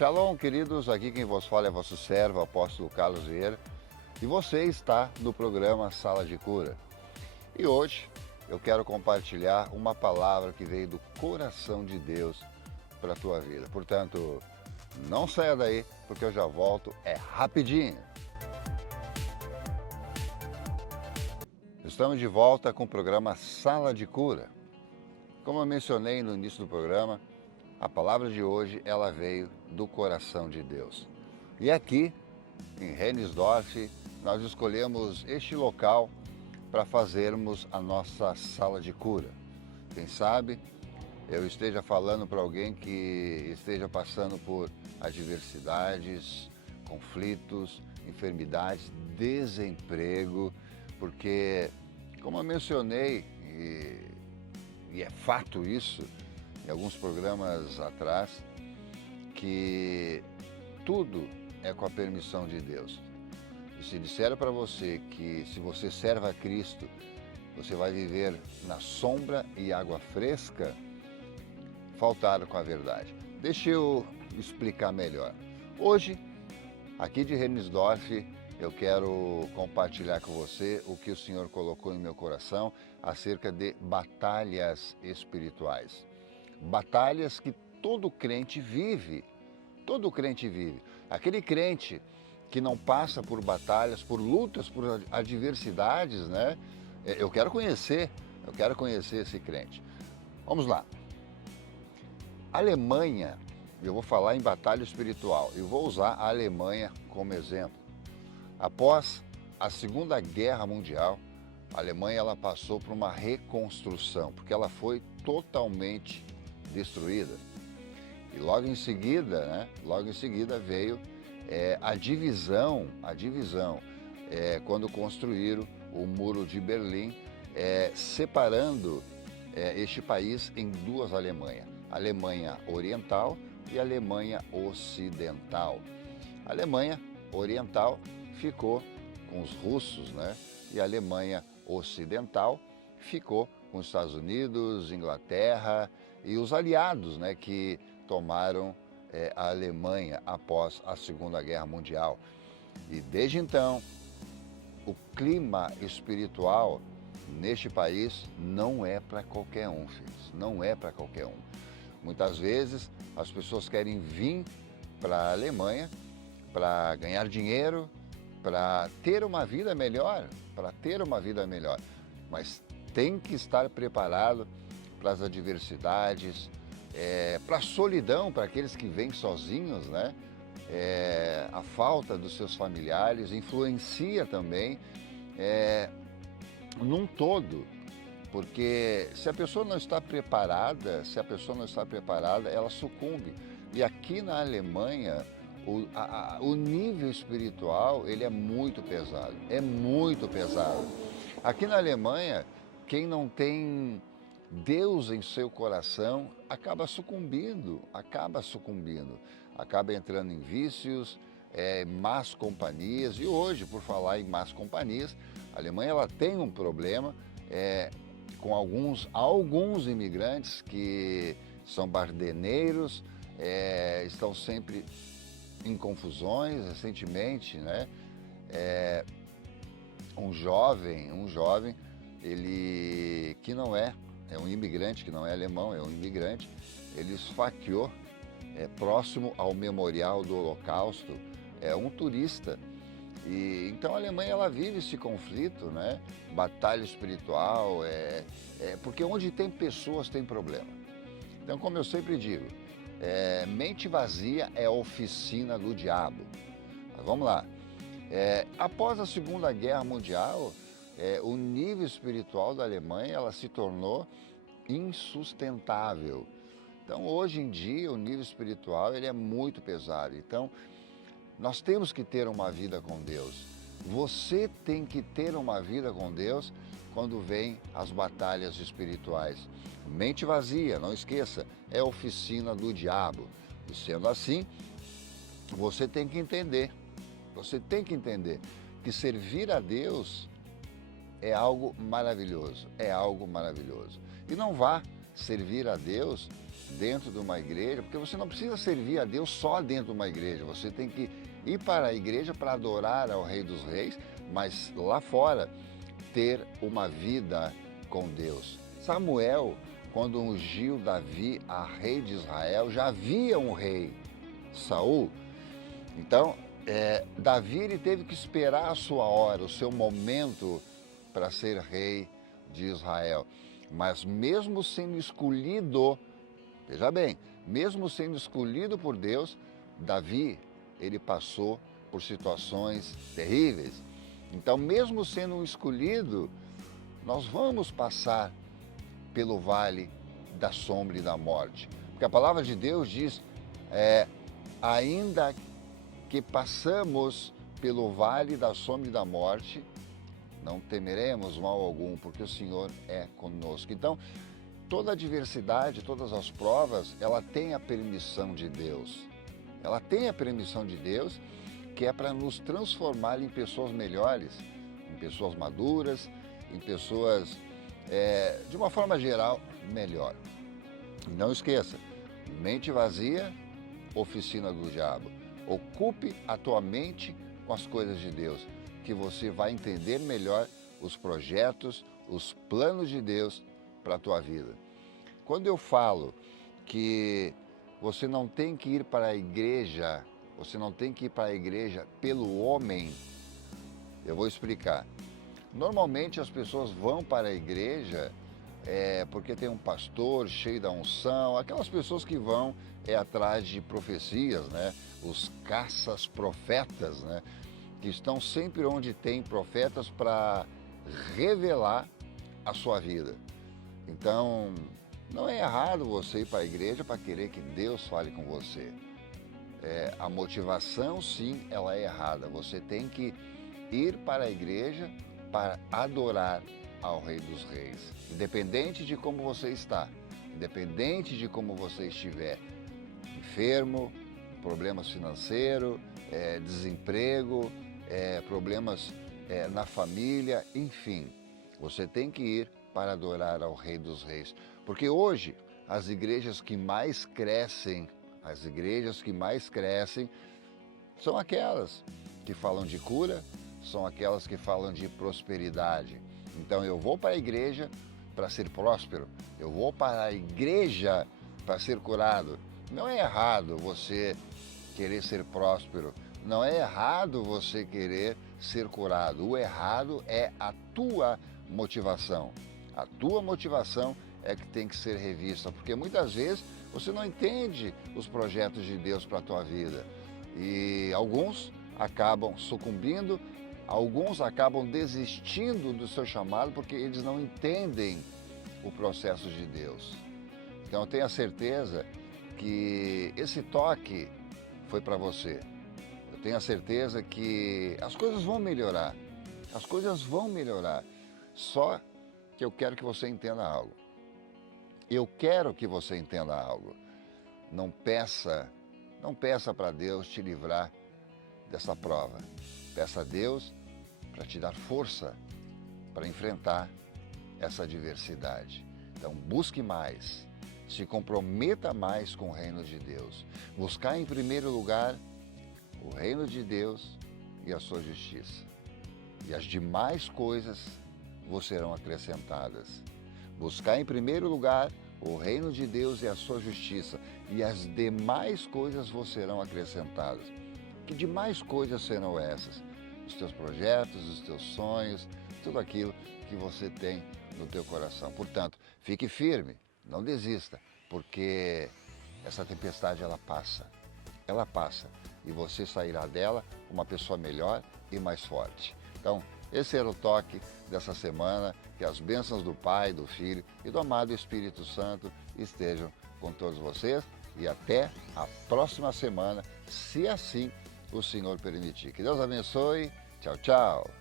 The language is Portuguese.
Shalom, queridos, aqui quem vos fala é vosso servo, apóstolo Carlos Vieira, e você está no programa Sala de Cura. E hoje eu quero compartilhar uma palavra que veio do coração de Deus para a tua vida. Portanto, não saia daí, porque eu já volto, é rapidinho. Estamos de volta com o programa Sala de Cura. Como eu mencionei no início do programa, a palavra de hoje ela veio do coração de Deus. E aqui, em Rennesdorf, nós escolhemos este local para fazermos a nossa sala de cura. Quem sabe eu esteja falando para alguém que esteja passando por adversidades, conflitos, enfermidades, desemprego, porque, como eu mencionei, e é fato isso, em alguns programas atrás, que tudo é com a permissão de Deus. E se disseram para você que se você serve a Cristo, você vai viver na sombra e água fresca, faltaram com a verdade. Deixa eu explicar melhor. Hoje, aqui de Rennesdorf, eu quero compartilhar com você o que o Senhor colocou em meu coração acerca de batalhas espirituais. Batalhas que todo crente vive. Todo crente vive. Aquele crente que não passa por batalhas, por lutas, por adversidades, né? Eu quero conhecer esse crente. Vamos lá. Alemanha, eu vou falar em batalha espiritual, eu vou usar a Alemanha como exemplo. Após a Segunda Guerra Mundial, a Alemanha ela passou por uma reconstrução, porque ela foi totalmente destruída. E logo em seguida veio a divisão, quando construíram o Muro de Berlim, separando este país em duas Alemanhas, a Alemanha Oriental e a Alemanha Ocidental. A Alemanha Oriental ficou com os russos, né? E a Alemanha Ocidental ficou com os Estados Unidos, Inglaterra e os aliados, né, que tomaram a Alemanha após a Segunda Guerra Mundial. E desde então, o clima espiritual neste país não é para qualquer um, filhos, não é para qualquer um. Muitas vezes as pessoas querem vir para a Alemanha para ganhar dinheiro, para ter uma vida melhor, mas tem que estar preparado para as adversidades, para a solidão, para aqueles que vêm sozinhos, né? A falta dos seus familiares influencia também num todo, porque se a pessoa não está preparada, ela sucumbe. E aqui na Alemanha, o nível espiritual ele é muito pesado, Aqui na Alemanha, quem não tem Deus em seu coração acaba sucumbindo, acaba entrando em vícios, más companhias. E hoje, por falar em más companhias, a Alemanha ela tem um problema com alguns imigrantes que são bardeneiros, estão sempre em confusões. Recentemente, né, um jovem, ele que não é um imigrante, que não é alemão, é um imigrante, ele esfaqueou próximo ao memorial do Holocausto, um turista. E então a Alemanha ela vive esse conflito, né? Batalha espiritual, porque onde tem pessoas tem problema. Então, como eu sempre digo, mente vazia é oficina do diabo. Mas vamos lá. Após a Segunda Guerra Mundial, o nível espiritual da Alemanha ela se tornou insustentável. Então, hoje em dia, o nível espiritual ele é muito pesado. Então, nós temos que ter uma vida com Deus. Você tem que ter uma vida com Deus quando vem as batalhas espirituais. Mente vazia, não esqueça, é oficina do diabo. E sendo assim, você tem que entender que servir a Deus é algo maravilhoso, E não vá servir a Deus dentro de uma igreja, porque você não precisa servir a Deus só dentro de uma igreja, você tem que ir para a igreja para adorar ao Rei dos Reis, mas lá fora ter uma vida com Deus. Samuel, quando ungiu Davi a rei de Israel, já havia um rei, Saul. Então, Davi ele teve que esperar a sua hora, o seu momento para ser rei de Israel. Mas mesmo sendo escolhido, veja bem, mesmo sendo escolhido por Deus, Davi, ele passou por situações terríveis. Então, mesmo sendo um escolhido, nós vamos passar pelo vale da sombra e da morte. Porque a palavra de Deus diz, ainda que passamos pelo vale da sombra e da morte, não temeremos mal algum, porque o Senhor é conosco. Então, toda adversidade, todas as provas, ela tem a permissão de Deus. Ela tem a permissão de Deus, que é para nos transformar em pessoas melhores, em pessoas maduras, em pessoas, de uma forma geral, melhor. E não esqueça, mente vazia, oficina do diabo. Ocupe a tua mente com as coisas de Deus, que você vai entender melhor os projetos, os planos de Deus para a tua vida. Quando eu falo que você não tem que ir para a igreja, você não tem que ir para a igreja pelo homem, eu vou explicar. Normalmente as pessoas vão para a igreja porque tem um pastor cheio da unção, aquelas pessoas que vão atrás de profecias, né? Os caças profetas, né? Que estão sempre onde tem profetas para revelar a sua vida. Então, não é errado você ir para a igreja para querer que Deus fale com você. A motivação, sim, ela é errada. Você tem que ir para a igreja para adorar ao Rei dos Reis. Independente de como você está, independente de como você estiver, enfermo, problemas financeiros, desemprego, problemas na família, enfim, você tem que ir para adorar ao Rei dos Reis. Porque hoje as igrejas que mais crescem, são aquelas que falam de cura, são aquelas que falam de prosperidade. Então eu vou para a igreja para ser próspero, eu vou para a igreja para ser curado. Não é errado você querer ser próspero, não é errado você querer ser curado. O errado é a tua motivação. A tua motivação é que tem que ser revista, porque muitas vezes você não entende os projetos de Deus para a tua vida. E alguns acabam sucumbindo, alguns acabam desistindo do seu chamado porque eles não entendem o processo de Deus. Então tenha certeza que esse toque foi para você. Eu tenho a certeza que as coisas vão melhorar. As coisas vão melhorar. Só que eu quero que você entenda algo. Eu quero que você entenda algo. Não peça para Deus te livrar dessa prova. Peça a Deus para te dar força para enfrentar essa adversidade. Então busque mais, se comprometa mais com o reino de Deus. Buscar em primeiro lugar o reino de Deus e a sua justiça. E as demais coisas vos serão acrescentadas. Buscar em primeiro lugar o reino de Deus e a sua justiça, e as demais coisas vos serão acrescentadas. Que demais coisas serão essas? Os teus projetos, os teus sonhos, tudo aquilo que você tem no teu coração. Portanto, fique firme, não desista, porque essa tempestade ela passa, e você sairá dela uma pessoa melhor e mais forte. Então, esse era o toque dessa semana, que as bênçãos do Pai, do Filho e do amado Espírito Santo estejam com todos vocês e até a próxima semana, se assim o Senhor permitir. Que Deus abençoe. Tchau, tchau.